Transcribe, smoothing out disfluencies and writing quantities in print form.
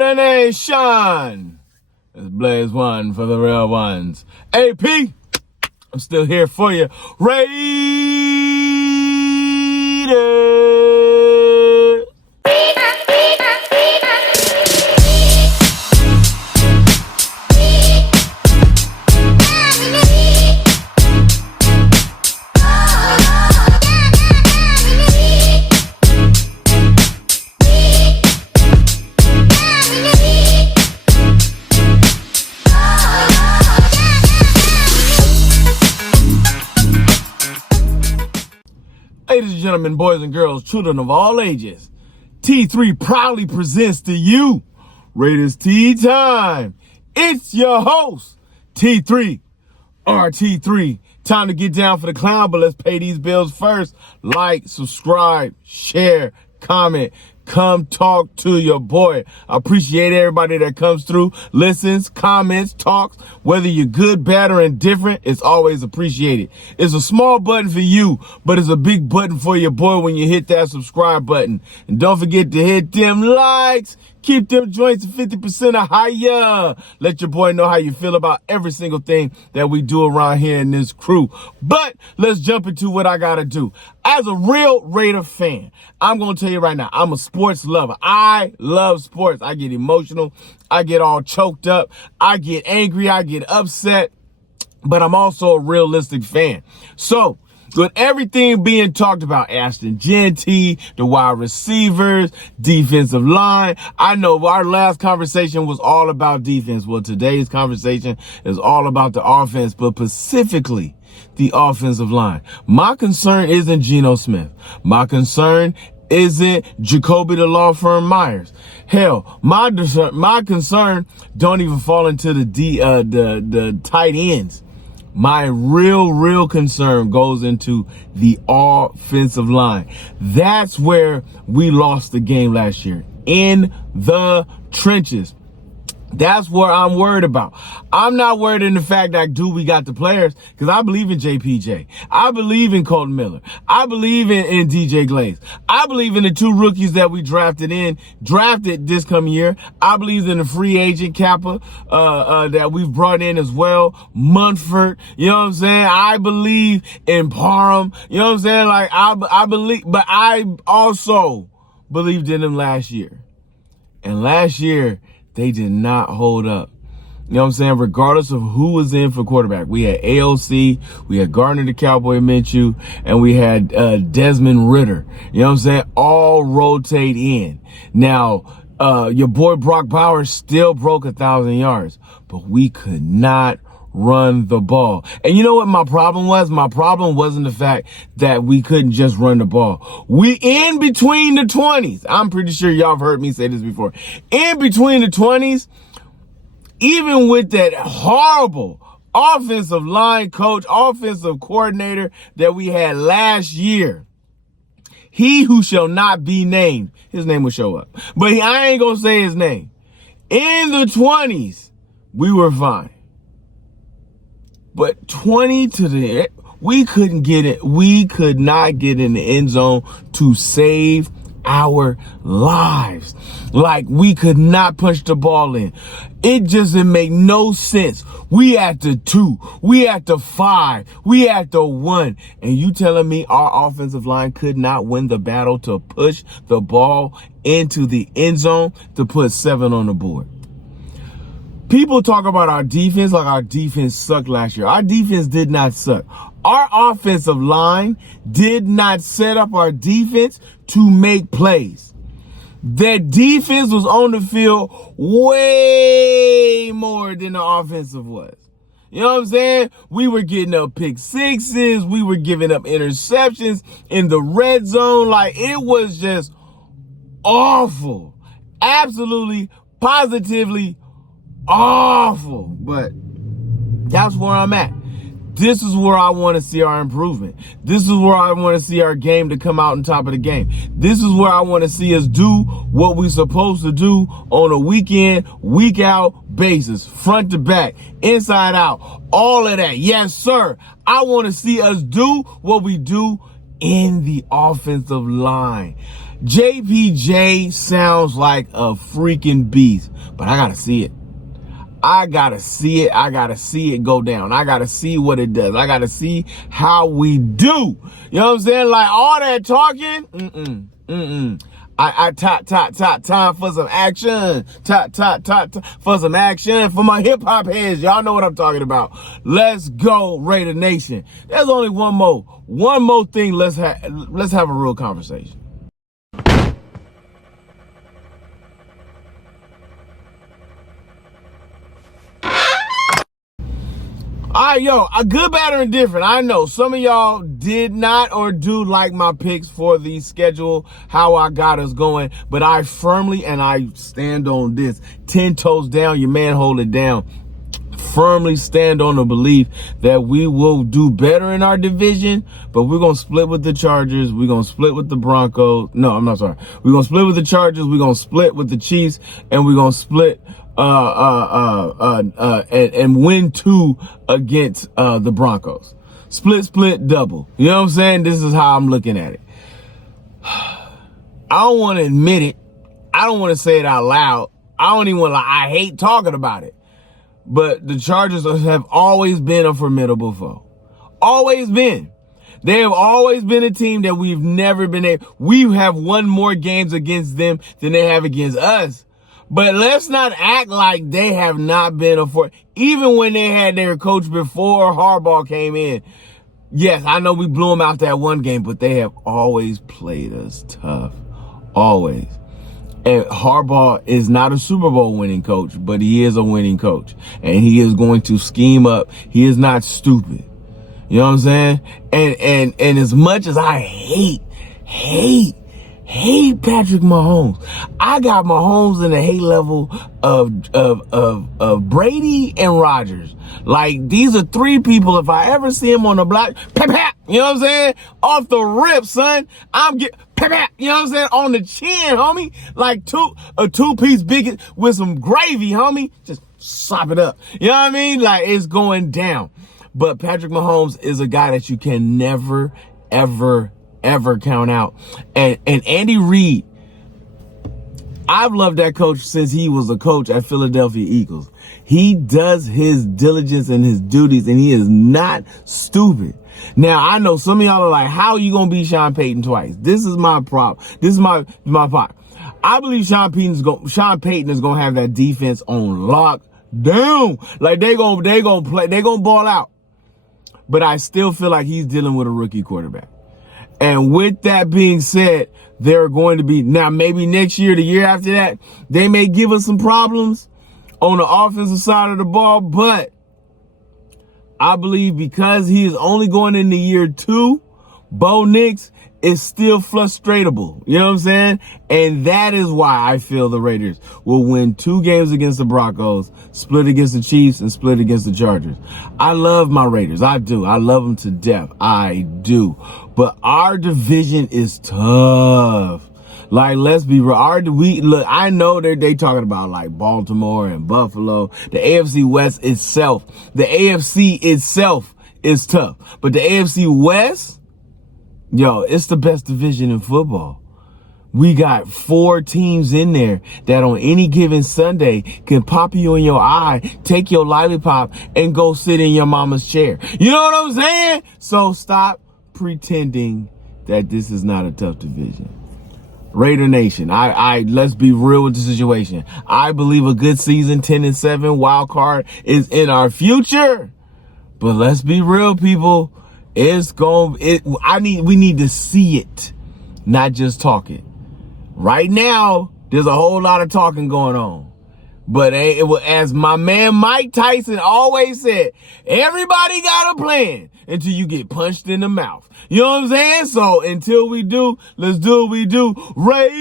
Raider Nation. It's Blaze One for the real ones. AP, I'm still here for you. Raiders. Ladies and gentlemen, boys and girls, children of all ages, T3 proudly presents to you Raiders Tea Time. It's your host, T3, RT3. Time to get down for the clown, but let's pay these bills first. Like, subscribe, share, comment. Come talk to your boy. I appreciate everybody that comes through, listens, comments, talks. Whether you're good, bad, or indifferent, it's always appreciated. It's a small button for you, but it's a big button for your boy when you hit that subscribe button. And don't forget to hit them likes. Keep them joints at 50% or higher. Let your boy know how you feel about every single thing that we do around here in this crew. But let's jump into what I gotta do. As a real Raider fan, I'm gonna tell you right now, I'm a sports lover. I love sports. I get emotional. I get all choked up. I get angry. I get upset. But I'm also a realistic fan. So, with everything being talked about, Ashton Jeanty, the wide receivers, defensive line, I know our last conversation was all about defense. Well, today's conversation is all about the offense, but specifically the offensive line. My concern isn't Geno Smith. My concern isn't Jacoby the law firm Myers. Hell, my concern don't even fall into the tight ends. My real concern goes into the offensive line. That's where we lost the game last year, in the trenches. That's what I'm worried about. I'm not worried in the fact that we got the players, because I believe in JPJ. I believe in Colton Miller. I believe in DJ Glaze. I believe in the two rookies that we drafted this coming year. I believe in the free agent Kappa that we've brought in as well. Munford, you know what I'm saying? I believe in Parham. You know what I'm saying? Like I believe, but I also believed in them last year. And last year, they did not hold up. You know what I'm saying? Regardless of who was in for quarterback. We had AOC, we had Gardner the Cowboy Minshew, and we had Desmond Ridder. You know what I'm saying? All rotate in. Now, your boy Brock Bowers still broke 1,000 yards, but we could not run the ball. And you know what my problem was? My problem wasn't the fact that we couldn't just run the ball. We in between the 20s. I'm pretty sure y'all have heard me say this before. In between the 20s, even with that horrible offensive line coach, offensive coordinator that we had last year, he who shall not be named, his name will show up. But I ain't gonna say his name. In the 20s, we were fine. But 20 to the, we couldn't get it. We could not get in the end zone to save our lives. Like, we could not punch the ball in. It just didn't make no sense. We at the 2, we at the 5, we at the 1. And you telling me our offensive line could not win the battle to push the ball into the end zone to put 7 on the board? People talk about our defense like our defense sucked last year. Our defense did not suck. Our offensive line did not set up our defense to make plays. Their defense was on the field way more than the offensive was. You know what I'm saying? We were getting up pick sixes. We were giving up interceptions in the red zone. Like, it was just awful. Absolutely, positively awful. But that's where I'm at. This is where I want to see our improvement. This is where I want to see our game to come out on top of the game. This is where I want to see us do what we're supposed to do on a week in, week out basis, front to back, inside out, all of that. Yes, sir. I want to see us do what we do in the offensive line. JPJ sounds like a freaking beast, but I gotta see it. I gotta see it. I gotta see it go down. I gotta see what it does. I gotta see how we do. You know what I'm saying? Like all that talking, I time for some action. For some action for my hip hop heads. Y'all know what I'm talking about. Let's go, Raider Nation. There's only one more thing. Let's have a real conversation. All right, yo, a good, bad, or indifferent. I know some of y'all did not or do like my picks for the schedule, how I got us going, but I firmly, and I stand on this, 10 toes down, your man hold it down, firmly stand on the belief that we will do better in our division, but we're going to split with the Chargers. We're going to split with the Broncos. No, I'm not sorry. We're going to split with the Chargers. We're going to split with the Chiefs, and we're going to split and win 2 against the Broncos. Split, double. You know what I'm saying? This is how I'm looking at it. I don't want to admit it. I don't want to say it out loud. I don't even want to, I hate talking about it. But the Chargers have always been a formidable foe. Always been. They have always been a team that we've never been able. We have won more games against them than they have against us. But let's not act like they have not been even when they had their coach before Harbaugh came in. Yes, I know we blew them out that one game, but they have always played us tough. Always. And Harbaugh is not a Super Bowl winning coach, but he is a winning coach. And he is going to scheme up. He is not stupid. You know what I'm saying? And as much as I hate Patrick Mahomes, I got Mahomes in the hate level of Brady and Rodgers. Like, these are 3 people, if I ever see him on the block, pap, you know what I'm saying? Off the rip, son. I'm getting pap, you know what I'm saying? On the chin, homie. Like a 2-piece biscuit with some gravy, homie. Just slop it up. You know what I mean? Like, it's going down. But Patrick Mahomes is a guy that you can never, ever count out. And Andy Reid, I've loved that coach since he was a coach at Philadelphia Eagles. He does his diligence and his duties, and he is not stupid. Now, I know some of y'all are like, how are you going to beat Sean Payton twice? This is my problem. This is my part. I believe Sean Payton is going to have that defense on lock down. Like, they going to play, they going to ball out. But I still feel like he's dealing with a rookie quarterback. And with that being said, there are going to be, now maybe next year, the year after that, they may give us some problems on the offensive side of the ball, but I believe because he is only going into year 2, Bo Nix is still frustratable. You know what I'm saying? And that is why I feel the Raiders will win 2 games against the Broncos, split against the Chiefs, and split against the Chargers. I love my Raiders. I do. I love them to death. I do. But our division is tough. Like, let's be real. Look, I know they talking about like Baltimore and Buffalo. The AFC West itself. The AFC itself is tough. But the AFC West, yo, it's the best division in football. We got 4 teams in there that on any given Sunday can pop you in your eye, take your lollipop, and go sit in your mama's chair. You know what I'm saying? So stop pretending that this is not a tough division. Raider Nation, let's be real with the situation. I believe a good season, 10-7, wild card is in our future. But let's be real, people. We need to see it, not just talk it. Right now, there's a whole lot of talking going on. But as my man Mike Tyson always said, everybody got a plan until you get punched in the mouth. You know what I'm saying? So until we do, let's do what we do. Raiders.